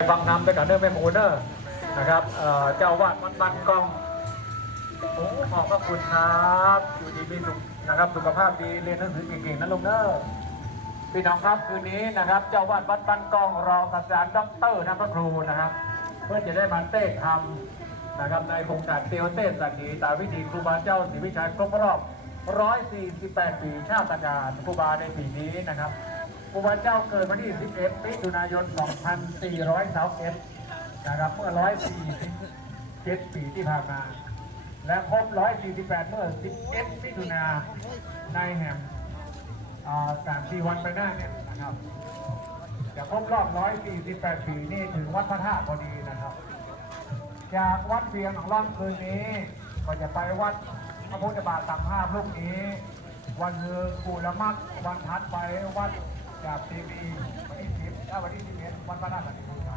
ฟังนำไปกับเนื้อแม่หมูเนอร์นะครับเจ้าวาดวัดบ้านกองโอ้ขอบพระคุณครับอยู่ดีมีสุขนะครับสุขภาพดีเรียนหนังสือเก่งๆนะลุงเนอร์พี่น้องครับคืนนี้นะครับ เจ้าวาดวัดบ้านกองรองศาสตราจารย์ด็อกเตอร์นะพระครูนะครับ เพื่อจะได้มาเต้ทำนะครับในโครงการเตียวเต้นสักนีตามวิธีครูบาเจ้าศรีวิชัยครบรอบ 148 ปีชาติการครูบาในปีนี้นะครับ ครูบาเจ้าเกิดวันที่ 11มิถุนายน 2431นะครับเมื่อ 147 ปีที่ผ่านมา และครบ 148 เมื่อ 11มิถุนาในแห่งอ่าสามสี่วันไปหน้าเนี่ยนะครับจะครบรอบ 148 ปีนี่ถึงวัดพระธาตุพอดีนะครับ จากวัดเวียงของร่องคืนนี้ ก็จะไปวัดพระพุทธบาทสังฆาพลูกนี้ วันเนือกูละมักวันทัดไปวัด จากทีวีวันที่สิบถ้าวันที่สิบเอ็ดวันพระราชสนิท